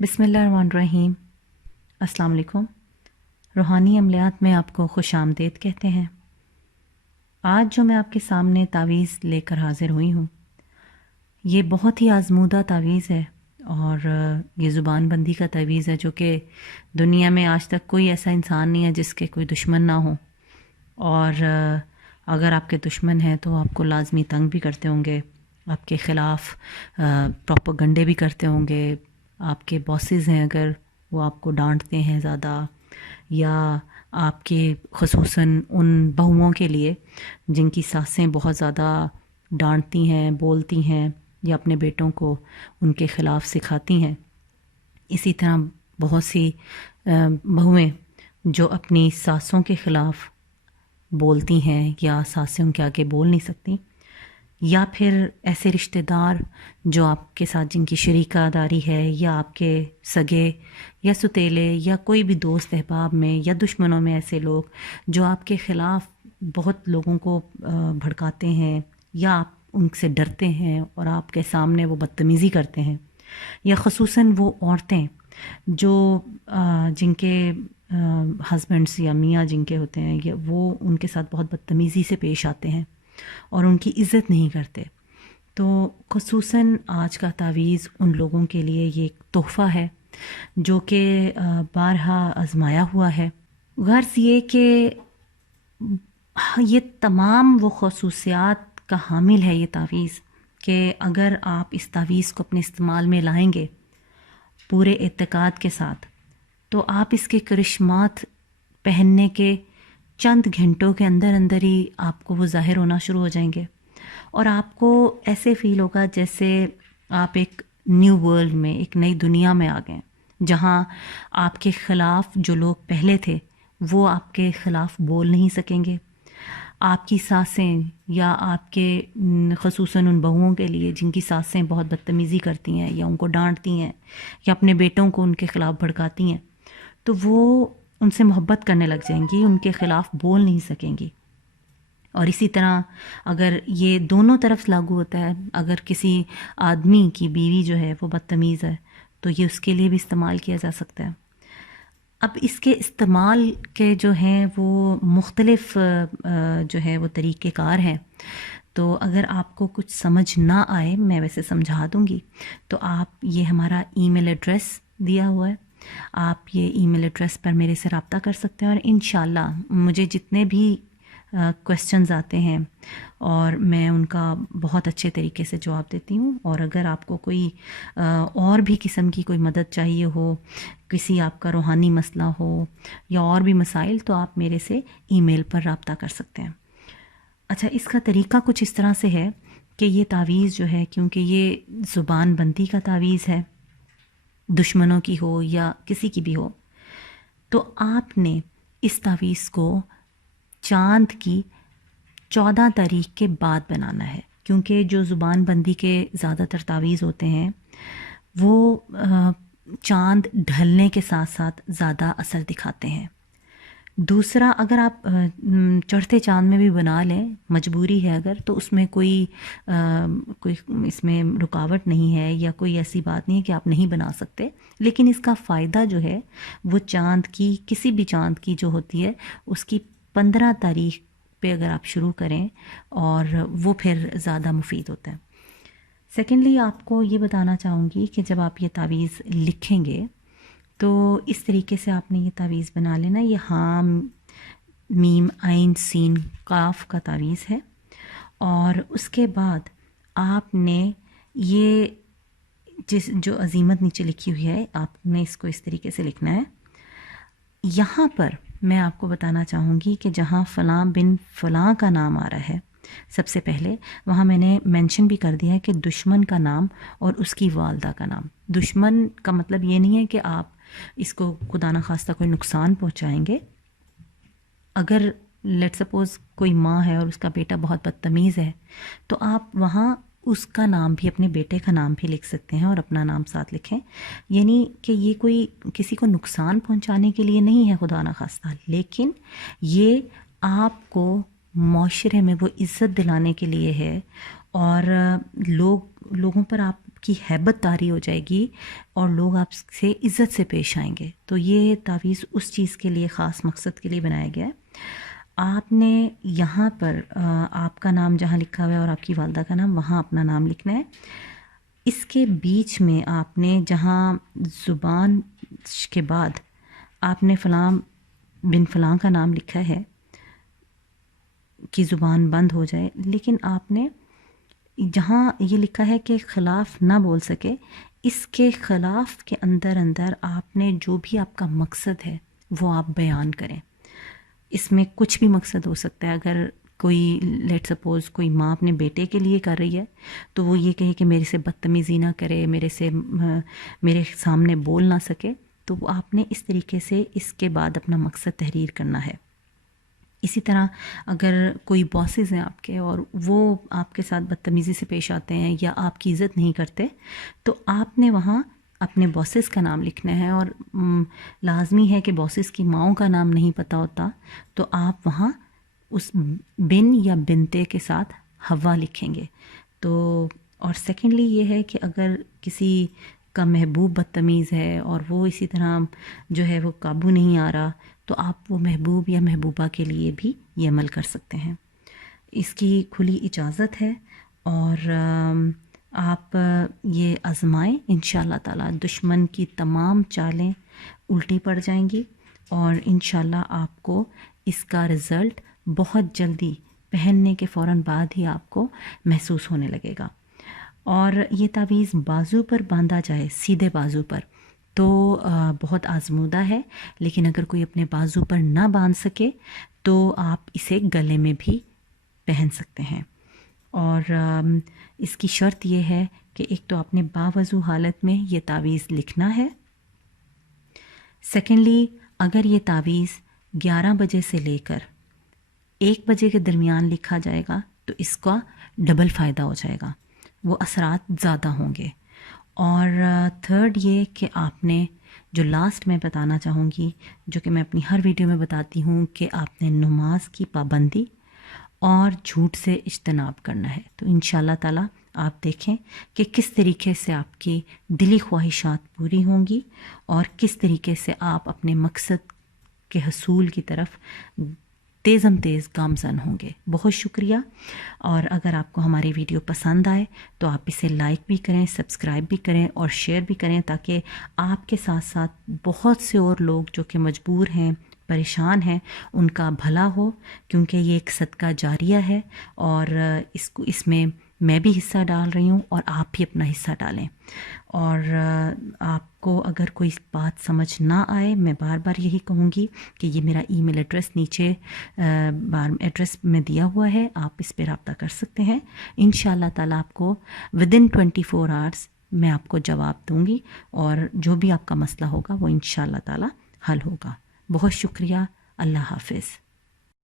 بسم اللہ الرحمن الرحیم۔ السلام علیکم۔ روحانی عملیات میں آپ کو خوش آمدید کہتے ہیں۔ آج جو میں آپ کے سامنے تعویذ لے کر حاضر ہوئی ہوں، یہ بہت ہی آزمودہ تعویذ ہے اور یہ زبان بندی کا تعویذ ہے، جو کہ دنیا میں آج تک کوئی ایسا انسان نہیں ہے جس کے کوئی دشمن نہ ہو، اور اگر آپ کے دشمن ہیں تو آپ کو لازمی تنگ بھی کرتے ہوں گے، آپ کے خلاف پروپیگنڈے بھی کرتے ہوں گے۔ آپ کے باسز ہیں اگر وہ آپ کو ڈانٹتے ہیں زیادہ، یا آپ کے خصوصاً ان بہوؤں کے لیے جن کی ساسیں بہت زیادہ ڈانٹتی ہیں، بولتی ہیں، یا اپنے بیٹوں کو ان کے خلاف سکھاتی ہیں۔ اسی طرح بہت سی بہویں جو اپنی ساسوں کے خلاف بولتی ہیں یا ساسیں ان کے آگے بول نہیں سکتی، یا پھر ایسے رشتہ دار جو آپ کے ساتھ جن کی شریکہ داری ہے، یا آپ کے سگے یا ستیلے یا کوئی بھی دوست احباب میں یا دشمنوں میں ایسے لوگ جو آپ کے خلاف بہت لوگوں کو بھڑکاتے ہیں، یا آپ ان سے ڈرتے ہیں اور آپ کے سامنے وہ بدتمیزی کرتے ہیں، یا خصوصاً وہ عورتیں جو جن کے ہسبینڈس یا میاں جن کے ہوتے ہیں، یا وہ ان کے ساتھ بہت بدتمیزی سے پیش آتے ہیں اور ان کی عزت نہیں کرتے، تو خصوصاً آج کا تعویذ ان لوگوں کے لیے یہ ایک تحفہ ہے جو کہ بارہا آزمایا ہوا ہے۔ غرض یہ کہ یہ تمام وہ خصوصیات کا حامل ہے یہ تعویذ، کہ اگر آپ اس تعویذ کو اپنے استعمال میں لائیں گے پورے اعتقاد کے ساتھ، تو آپ اس کے کرشمات پہننے کے چند گھنٹوں کے اندر اندر ہی آپ کو وہ ظاہر ہونا شروع ہو جائیں گے، اور آپ کو ایسے فیل ہوگا جیسے آپ ایک نیو ورلڈ میں، ایک نئی دنیا میں آ گئے، جہاں آپ کے خلاف جو لوگ پہلے تھے وہ آپ کے خلاف بول نہیں سکیں گے۔ آپ کی ساسیں یا آپ کے خصوصاً ان بہوؤں کے لیے جن کی ساسیں بہت بدتمیزی کرتی ہیں یا ان کو ڈانٹتی ہیں یا اپنے بیٹوں کو ان کے خلاف بھڑکاتی ہیں، تو وہ ان سے محبت کرنے لگ جائیں گی، ان کے خلاف بول نہیں سکیں گی۔ اور اسی طرح اگر یہ دونوں طرف لاگو ہوتا ہے، اگر کسی آدمی کی بیوی جو ہے وہ بدتمیز ہے تو یہ اس کے لیے بھی استعمال کیا جا سکتا ہے۔ اب اس کے استعمال کے جو ہیں وہ مختلف جو ہے وہ طریقہ کار ہیں، تو اگر آپ کو کچھ سمجھ نہ آئے، میں ویسے سمجھا دوں گی، تو آپ یہ ہمارا ای میل ایڈریس دیا ہوا ہے، آپ یہ ای میل ایڈریس پر میرے سے رابطہ کر سکتے ہیں، اور انشاءاللہ مجھے جتنے بھی کویسچنز آتے ہیں اور میں ان کا بہت اچھے طریقے سے جواب دیتی ہوں، اور اگر آپ کو کوئی اور بھی قسم کی کوئی مدد چاہیے ہو، کسی آپ کا روحانی مسئلہ ہو یا اور بھی مسائل، تو آپ میرے سے ای میل پر رابطہ کر سکتے ہیں۔ اچھا، اس کا طریقہ کچھ اس طرح سے ہے کہ یہ تعویذ جو ہے، کیونکہ یہ زبان بندی کا تعویذ ہے، دشمنوں کی ہو یا کسی کی بھی ہو، تو آپ نے اس تعویذ کو چاند کی 14 تاریخ کے بعد بنانا ہے، کیونکہ جو زبان بندی کے زیادہ تر تعویذ ہوتے ہیں وہ چاند ڈھلنے کے ساتھ ساتھ زیادہ اثر دکھاتے ہیں۔ دوسرا، اگر آپ چڑھتے چاند میں بھی بنا لیں، مجبوری ہے اگر، تو اس میں کوئی اس میں رکاوٹ نہیں ہے، یا کوئی ایسی بات نہیں ہے کہ آپ نہیں بنا سکتے، لیکن اس کا فائدہ جو ہے وہ چاند کی، کسی بھی چاند کی جو ہوتی ہے اس کی 15 تاریخ پہ اگر آپ شروع کریں، اور وہ پھر زیادہ مفید ہوتا ہے۔ سیکنڈلی، آپ کو یہ بتانا چاہوں گی کہ جب آپ یہ تعویذ لکھیں گے تو اس طریقے سے آپ نے یہ تعویذ بنا لینا۔ یہ ہاں میم عین سین قاف کا تعویذ ہے، اور اس کے بعد آپ نے یہ جو عزیمت نیچے لکھی ہوئی ہے، آپ نے اس کو اس طریقے سے لکھنا ہے۔ یہاں پر میں آپ کو بتانا چاہوں گی کہ جہاں فلاں بن فلاں کا نام آ رہا ہے، سب سے پہلے وہاں میں نے مینشن بھی کر دیا ہے کہ دشمن کا نام اور اس کی والدہ کا نام۔ دشمن کا مطلب یہ نہیں ہے کہ آپ اس کو خدا نخواستہ کوئی نقصان پہنچائیں گے۔ اگر لیٹ سپوز کوئی ماں ہے اور اس کا بیٹا بہت بدتمیز ہے، تو آپ وہاں اس کا نام بھی، اپنے بیٹے کا نام بھی لکھ سکتے ہیں اور اپنا نام ساتھ لکھیں، یعنی کہ یہ کوئی کسی کو نقصان پہنچانے کے لیے نہیں ہے خدا نخواستہ، لیکن یہ آپ کو معاشرے میں وہ عزت دلانے کے لیے ہے، اور لوگوں پر آپ آپ کی ہیبت طاری ہو جائے گی اور لوگ آپ سے عزت سے پیش آئیں گے. تو یہ تعویذ اس چیز کے لیے، خاص مقصد کے لیے بنایا گیا ہے. آپ نے یہاں پر آپ کا نام جہاں لکھا ہوا ہے اور آپ کی والدہ کا نام، وہاں اپنا نام لکھنا ہے. اس کے بیچ میں آپ نے جہاں زبان کے بعد آپ نے فلاں بن فلاں کا نام لکھا ہے کہ زبان بند ہو جائے، لیکن آپ نے جہاں یہ لکھا ہے کہ خلاف نہ بول سکے، اس کے خلاف کے اندر آپ نے جو بھی آپ کا مقصد ہے وہ آپ بیان کریں. اس میں کچھ بھی مقصد ہو سکتا ہے. اگر کوئی لیٹ سپوز کوئی ماں اپنے بیٹے کے لیے کر رہی ہے تو وہ یہ کہے کہ میرے سے بدتمیزی نہ کرے، میرے سامنے بول نہ سکے، تو آپ نے اس طریقے سے اس کے بعد اپنا مقصد تحریر کرنا ہے. اسی طرح اگر کوئی باسز ہیں آپ کے اور وہ آپ کے ساتھ بدتمیزی سے پیش آتے ہیں یا آپ کی عزت نہیں کرتے، تو آپ نے وہاں اپنے باسز کا نام لکھنا ہے. اور لازمی ہے کہ باسز کی ماؤں کا نام نہیں پتہ ہوتا تو آپ وہاں اس بن یا بنتے کے ساتھ حوا لکھیں گے. تو اور سیکنڈلی یہ ہے کہ اگر کسی کا محبوب بدتمیز ہے اور وہ اسی طرح جو ہے وہ قابو نہیں آ رہا، تو آپ وہ محبوب یا محبوبہ کے لیے بھی یہ عمل کر سکتے ہیں. اس کی کھلی اجازت ہے اور آپ یہ آزمائیں. انشاءاللہ تعالی دشمن کی تمام چالیں الٹی پڑ جائیں گی اور انشاءاللہ آپ کو اس کا رزلٹ بہت جلدی پہننے کے فوراً بعد ہی آپ کو محسوس ہونے لگے گا. اور یہ تعویذ بازو پر باندھا جائے، سیدھے بازو پر، تو بہت آزمودہ ہے. لیکن اگر کوئی اپنے بازو پر نہ باندھ سکے تو آپ اسے گلے میں بھی پہن سکتے ہیں. اور اس کی شرط یہ ہے کہ ایک تو آپ نے باوضو حالت میں یہ تعویذ لکھنا ہے. سیکنڈلی اگر یہ تعویذ 11 بجے سے لے کر 1 بجے کے درمیان لکھا جائے گا تو اس کا ڈبل فائدہ ہو جائے گا، وہ اثرات زیادہ ہوں گے. اور تھرڈ یہ کہ آپ نے جو لاسٹ میں بتانا چاہوں گی، جو کہ میں اپنی ہر ویڈیو میں بتاتی ہوں، کہ آپ نے نماز کی پابندی اور جھوٹ سے اجتناب کرنا ہے. تو انشاءاللہ تعالی آپ دیکھیں کہ کس طریقے سے آپ کی دلی خواہشات پوری ہوں گی اور کس طریقے سے آپ اپنے مقصد کے حصول کی طرف تیزم تیز گامزن ہوں گے. بہت شکریہ. اور اگر آپ کو ہماری ویڈیو پسند آئے تو آپ اسے لائک بھی کریں، سبسکرائب بھی کریں اور شیئر بھی کریں، تاکہ آپ کے ساتھ ساتھ بہت سے اور لوگ جو کہ مجبور ہیں، پریشان ہیں، ان کا بھلا ہو. کیونکہ یہ ایک صدقہ جاریہ ہے اور اس میں میں بھی حصہ ڈال رہی ہوں اور آپ بھی اپنا حصہ ڈالیں. اور آپ کو اگر کوئی بات سمجھ نہ آئے، میں بار بار یہی کہوں گی کہ یہ میرا ای میل ایڈریس نیچے ایڈریس میں دیا ہوا ہے، آپ اس پہ رابطہ کر سکتے ہیں. انشاءاللہ تعالیٰ آپ کو ودن 24 آورس میں آپ کو جواب دوں گی اور جو بھی آپ کا مسئلہ ہوگا وہ انشاءاللہ تعالیٰ حل ہوگا. بہت شکریہ. اللہ حافظ.